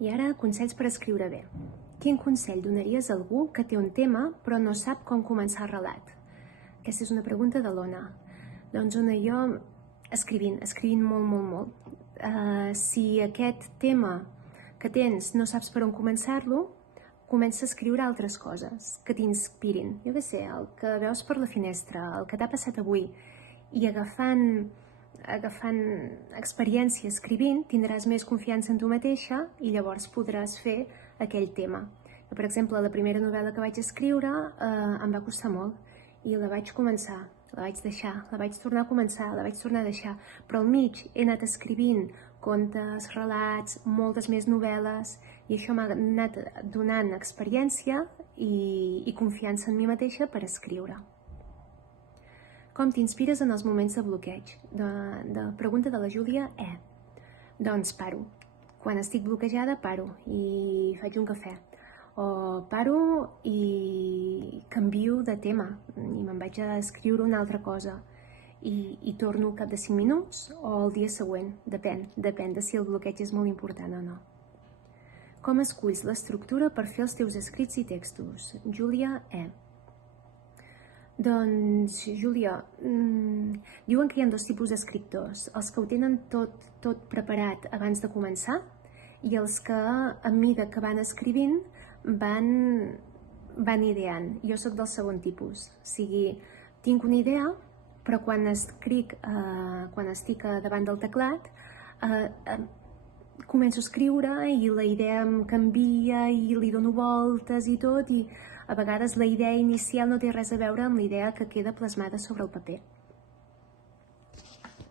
I ara, consells per escriure bé. Quin consell donaries a algú que té un tema però no sap com començar el relat? Aquesta és una pregunta de l'Ona. Doncs Ona, jo escrivint molt. Si aquest tema que tens no saps per on començar-lo, comença a escriure altres coses que t'inspirin. Jo què sé, el que veus per la finestra, el que t'ha passat avui, i agafant experiència escrivint tindràs més confiança en tu mateixa i llavors podràs fer aquell tema. Per exemple, la primera novel·la que vaig escriure em va costar molt i la vaig començar, la vaig deixar, la vaig tornar a començar, la vaig tornar a deixar, però al mig he anat escrivint contes, relats, moltes més novel·les, i això m'ha anat donant experiència i confiança en mi mateixa per escriure. Com t'inspires en els moments de bloqueig? Pregunta de la Júlia E. Doncs paro. Quan estic bloquejada, paro i faig un cafè. O paro i canvio de tema i me'n vaig a escriure una altra cosa. I torno al cap de 5 minuts o el dia següent. Depèn de si el bloqueig és molt important o no. Com esculls l'estructura per fer els teus escrits i textos? Júlia E. Doncs, Júlia, diuen que hi ha 2 tipus d'escriptors, els que ho tenen tot preparat abans de començar i els que, a mesura que van escrivint, van ideant. Jo sóc del segon tipus, o sigui, tinc una idea, però quan estic davant del teclat, començo a escriure i la idea em canvia i li dono voltes i tot, i a vegades la idea inicial no té res a veure amb la idea que queda plasmada sobre el paper.